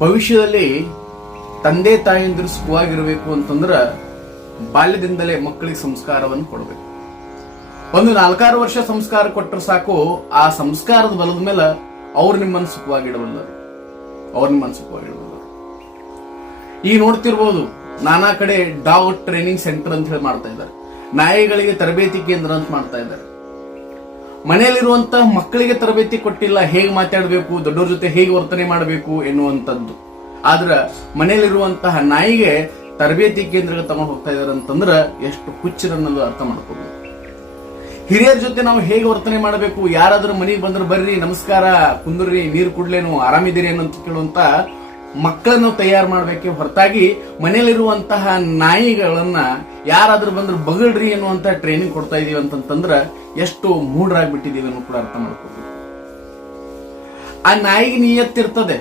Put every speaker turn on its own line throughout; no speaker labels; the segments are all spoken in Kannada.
ಭವಿಷ್ಯದಲ್ಲಿ ತಂದೆ ತಾಯಿಯಂದಿರು ಸುಖವಾಗಿರಬೇಕು ಅಂತಂದ್ರ ಬಾಲ್ಯದಿಂದಲೇ ಮಕ್ಕಳಿಗೆ ಸಂಸ್ಕಾರವನ್ನು ಕೊಡಬೇಕು. ಒಂದು ನಾಲ್ಕಾರು ವರ್ಷ ಸಂಸ್ಕಾರ ಕೊಟ್ಟರೆ ಸಾಕು, ಆ ಸಂಸ್ಕಾರದ ಬಲದ ಮೇಲೆ ಅವ್ರು ನಿಮ್ಮನ್ನು ಸುಖವಾಗಿಡಬಲ್ಲರು. ಅವ್ರು ನಿಮ್ಮನ್ನು ಸುಖವಾಗಿಡಬಲ್ಲರು. ಈಗ ನೋಡ್ತಿರ್ಬೋದು, ನಾನಾ ಕಡೆ ಡಾಗ್ ಟ್ರೈನಿಂಗ್ ಸೆಂಟರ್ ಅಂತ ಹೇಳಿ ಮಾಡ್ತಾ ಇದ್ದಾರೆ. ನಾಯಿಗಳಿಗೆ ತರಬೇತಿ ಕೇಂದ್ರ ಅಂತ ಮಾಡ್ತಾ ಇದ್ದಾರೆ. ಮನೆಯಲ್ಲಿರುವಂತಹ ಮಕ್ಕಳಿಗೆ ತರಬೇತಿ ಕೊಟ್ಟಿಲ್ಲ, ಹೇಗೆ ಮಾತಾಡಬೇಕು, ದೊಡ್ಡವ್ರ ಜೊತೆ ಹೇಗೆ ವರ್ತನೆ ಮಾಡಬೇಕು ಎನ್ನುವಂಥದ್ದು. ಆದ್ರ ಮನೆಯಲ್ಲಿರುವಂತಹ ನಾಯಿಗೆ ತರಬೇತಿ ಕೇಂದ್ರಕ್ಕೆ ತಗೊಂಡು ಹೋಗ್ತಾ ಇದಾರೆ ಅಂತಂದ್ರ ಎಷ್ಟು ಹುಚ್ಚರನ್ನೋದು ಅರ್ಥ ಮಾಡ್ಕೋಬಹುದು ಹಿರಿಯರ ಜೊತೆ ನಾವು ಹೇಗೆ ವರ್ತನೆ ಮಾಡಬೇಕು, ಯಾರಾದ್ರೂ ಮನೆಗೆ ಬಂದ್ರೆ ಬರ್ರಿ, ನಮಸ್ಕಾರ, ಕುಂದ್ರಿ, ನೀರು ಕುಡ್ಲೇನು, ಆರಾಮಿದ್ದೀರಿ ಏನಂತ ಕೇಳುವಂತ ಮಕ್ಕಳನ್ನು ತಯಾರು ಮಾಡಬೇಕೆ ಹೊರತಾಗಿ ಮನೆಯಲ್ಲಿರುವಂತಹ ನಾಯಿಗಳನ್ನ ಯಾರಾದ್ರೂ ಬಂದ್ರೆ ಬಗಳ್ರಿ ಅನ್ನುವಂತ ಟ್ರೈನಿಂಗ್ ಕೊಡ್ತಾ ಇದೀವಿ ಅಂತಂತಂದ್ರ ಎಷ್ಟು ಮೂಢರಾಗ್ಬಿಟ್ಟಿದೀವಿ ಅನ್ನೋ ಕೂಡ ಅರ್ಥ ಮಾಡ್ಕೋಬೇಕು ಆ ನಾಯಿಗೆ ನಿಯತ್ತಿರ್ತದೆ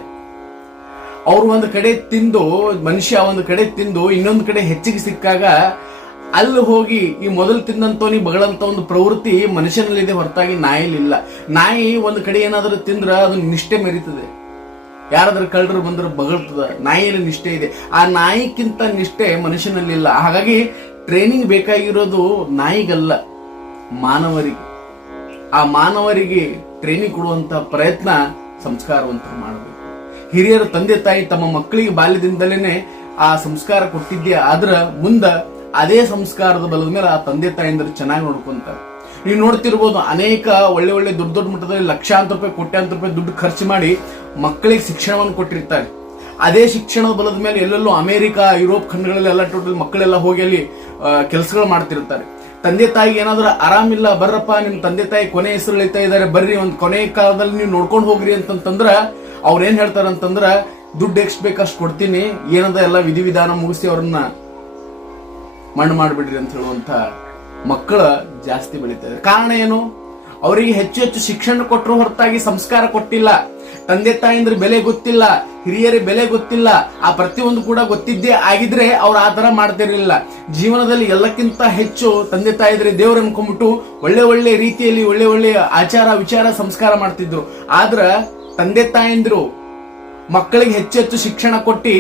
ಅವ್ರು ಒಂದು ಕಡೆ ತಿಂದು, ಮನುಷ್ಯ ಒಂದು ಕಡೆ ತಿಂದು, ಇನ್ನೊಂದು ಕಡೆ ಹೆಚ್ಚಿಗೆ ಸಿಕ್ಕಾಗ ಅಲ್ಲಿ ಹೋಗಿ ಈ ಮೊದಲು ತಿಂದಂತವನಿ ಬಗಳಂತ ಒಂದು ಪ್ರವೃತ್ತಿ ಮನುಷ್ಯನಲ್ಲಿದೆ ಹೊರತಾಗಿ ನಾಯಿಲಿಲ್ಲ. ನಾಯಿ ಒಂದು ಕಡೆ ಏನಾದರೂ ತಿಂದ್ರೆ ಅದು ನಿಷ್ಠೆ ಮೆರೀತದೆ. ಯಾರಾದ್ರೂ ಕಳ್ಳರು ಬಂದ್ರೆ ಬಗಳ್ತದ. ನಾಯಿಯಲ್ಲಿ ನಿಷ್ಠೆ ಇದೆ. ಆ ನಾಯಿಕ್ಕಿಂತ ನಿಷ್ಠೆ ಮನುಷ್ಯನಲ್ಲಿಲ್ಲ. ಹಾಗಾಗಿ ಟ್ರೈನಿಂಗ್ ಬೇಕಾಗಿರೋದು ನಾಯಿಗಲ್ಲ, ಮಾನವರಿಗೆ. ಆ ಮಾನವರಿಗೆ ಟ್ರೈನಿಂಗ್ ಕೊಡುವಂತ ಪ್ರಯತ್ನ ಸಂಸ್ಕಾರವಂತ ಮಾಡಬೇಕು. ಹಿರಿಯರ ತಂದೆ ತಾಯಿ ತಮ್ಮ ಮಕ್ಕಳಿಗೆ ಬಾಲ್ಯದಿಂದಲೇನೆ ಆ ಸಂಸ್ಕಾರ ಕೊಟ್ಟಿದ್ದೆ ಆದ್ರ ಮುಂದ ಅದೇ ಸಂಸ್ಕಾರದ ಬಲದ ಮೇಲೆ ಆ ತಂದೆ ತಾಯಿಂದರು ಚೆನ್ನಾಗಿ ನೋಡ್ಕೊಂತಾರೆ. ನೀವು ನೋಡ್ತಿರ್ಬೋದು ಅನೇಕ ಒಳ್ಳೆ ಒಳ್ಳೆ ದೊಡ್ಡ ದೊಡ್ಡ ಮಟ್ಟದಲ್ಲಿ ಲಕ್ಷಾಂತರ ರೂಪಾಯಿ, ಕೋಟ್ಯಾಂತರ ರೂಪಾಯಿ ದುಡ್ಡು ಖರ್ಚು ಮಾಡಿ ಮಕ್ಕಳಿಗೆ ಶಿಕ್ಷಣವನ್ನು ಕೊಟ್ಟಿರ್ತಾರೆ. ಅದೇ ಶಿಕ್ಷಣದ ಬಲದ ಮೇಲೆ ಎಲ್ಲೆಲ್ಲೋ ಅಮೆರಿಕ, ಯುರೋಪ್ ಖಂಡಗಳಲ್ಲೆಲ್ಲ ಟೋಟಲ್ ಮಕ್ಕಳೆಲ್ಲ ಹೋಗಿ ಅಲ್ಲಿ ಕೆಲಸಗಳು ಮಾಡ್ತಿರ್ತಾರೆ. ತಂದೆ ತಾಯಿಗೆ ಏನಾದ್ರೂ ಆರಾಮಿಲ್ಲ, ಬರ್ರಪ್ಪ ನಿಮ್ಮ ತಂದೆ ತಾಯಿ ಕೊನೆ ಹೆಸರು ಎಳಿತಾ ಇದಾರೆ ಬರ್ರಿ, ಒಂದ್ ಕೊನೆ ಕಾಲದಲ್ಲಿ ನೀವು ನೋಡ್ಕೊಂಡು ಹೋಗ್ರಿ ಅಂತಂತಂದ್ರ ಅವ್ರ ಹೇಳ್ತಾರೆ ಅಂತಂದ್ರೆ, ದುಡ್ಡು ಎಷ್ಟು ಬೇಕಷ್ಟು ಕೊಡ್ತೀನಿ, ಏನದ ಎಲ್ಲ ವಿಧಿವಿಧಾನ ಮುಗಿಸಿ ಅವ್ರನ್ನ ಮಣ್ಣು ಮಾಡಿಬಿಡ್ರಿ ಅಂತ ಹೇಳುವಂತ ಮಕ್ಕಳ ಜಾಸ್ತಿ ಬೆಳೀತಾ ಇದೆ ಕಾರಣ ಏನು? ಅವರಿಗೆ ಹೆಚ್ಚು ಹೆಚ್ಚು ಶಿಕ್ಷಣ ಕೊಟ್ಟರು ಹೊರತಾಗಿ ಸಂಸ್ಕಾರ ಕೊಟ್ಟಿಲ್ಲ. ತಂದೆ ತಾಯಿಂದ್ರ ಬೆಲೆ ಗೊತ್ತಿಲ್ಲ, ಹಿರಿಯರ ಬೆಲೆ ಗೊತ್ತಿಲ್ಲ. ಆ ಪ್ರತಿಯೊಂದು ಕೂಡ ಗೊತ್ತಿದ್ದೇ ಆಗಿದ್ರೆ ಅವ್ರು ಆ ತರ ಮಾಡ್ತಿರ್ಲಿಲ್ಲ. ಜೀವನದಲ್ಲಿ ಎಲ್ಲಕ್ಕಿಂತ ಹೆಚ್ಚು ತಂದೆ ತಾಯಿದ್ರೆ ದೇವ್ರ ಅನ್ಕೊಂಡ್ಬಿಟ್ಟು ಒಳ್ಳೆ ಒಳ್ಳೆ ರೀತಿಯಲ್ಲಿ ಒಳ್ಳೆ ಒಳ್ಳೆ ಆಚಾರ ವಿಚಾರ ಸಂಸ್ಕಾರ ಮಾಡ್ತಿದ್ರು. ಆದ್ರ ತಂದೆ ತಾಯಂದಿರು ಮಕ್ಕಳಿಗೆ ಹೆಚ್ಚು ಹೆಚ್ಚು ಶಿಕ್ಷಣ ಕೊಟ್ಟು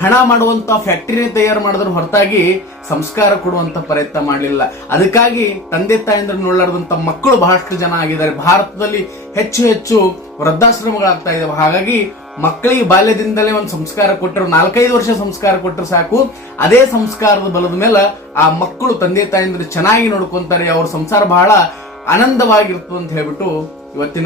ಹಣ ಮಾಡುವಂತ ಫ್ಯಾಕ್ಟರಿ ತಯಾರು ಮಾಡಿದ್ರ ಹೊರತಾಗಿ ಸಂಸ್ಕಾರ ಕೊಡುವಂತ ಪ್ರಯತ್ನ ಮಾಡಲಿಲ್ಲ. ಅದಕ್ಕಾಗಿ ತಂದೆ ತಾಯಿಂದ್ರ ನೋಡ್ಲಾರ್ದಂತ ಮಕ್ಕಳು ಬಹಳಷ್ಟು ಜನ ಆಗಿದ್ದಾರೆ. ಭಾರತದಲ್ಲಿ ಹೆಚ್ಚು ಹೆಚ್ಚು ವೃದ್ಧಾಶ್ರಮಗಳಾಗ್ತಾ ಇದಾವೆ. ಹಾಗಾಗಿ ಮಕ್ಕಳಿಗೆ ಬಾಲ್ಯದಿಂದಲೇ ಒಂದು ಸಂಸ್ಕಾರ ಕೊಟ್ಟರು, ನಾಲ್ಕೈದು ವರ್ಷ ಸಂಸ್ಕಾರ ಕೊಟ್ಟರು ಸಾಕು. ಅದೇ ಸಂಸ್ಕಾರದ ಬಲದ ಮೇಲೆ ಆ ಮಕ್ಕಳು ತಂದೆ ತಾಯಿಂದ್ರ ಚೆನ್ನಾಗಿ ನೋಡ್ಕೊಂತಾರೆ. ಅವ್ರ ಸಂಸಾರ ಬಹಳ ಆನಂದವಾಗಿರ್ತದೆ ಅಂತ ಹೇಳ್ಬಿಟ್ಟು ಇವತ್ತಿನ